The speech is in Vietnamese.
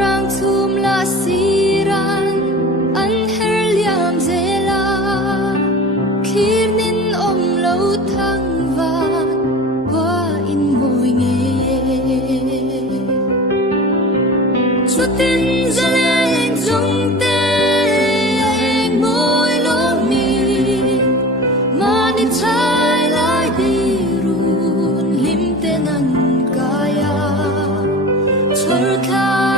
rang thum la siran an her liam zela khir nin om lo thang van wa in ngồi nghe chutin zaleng zong te anh môi lo mi mani chai lai di run lim te nan kaya chol kha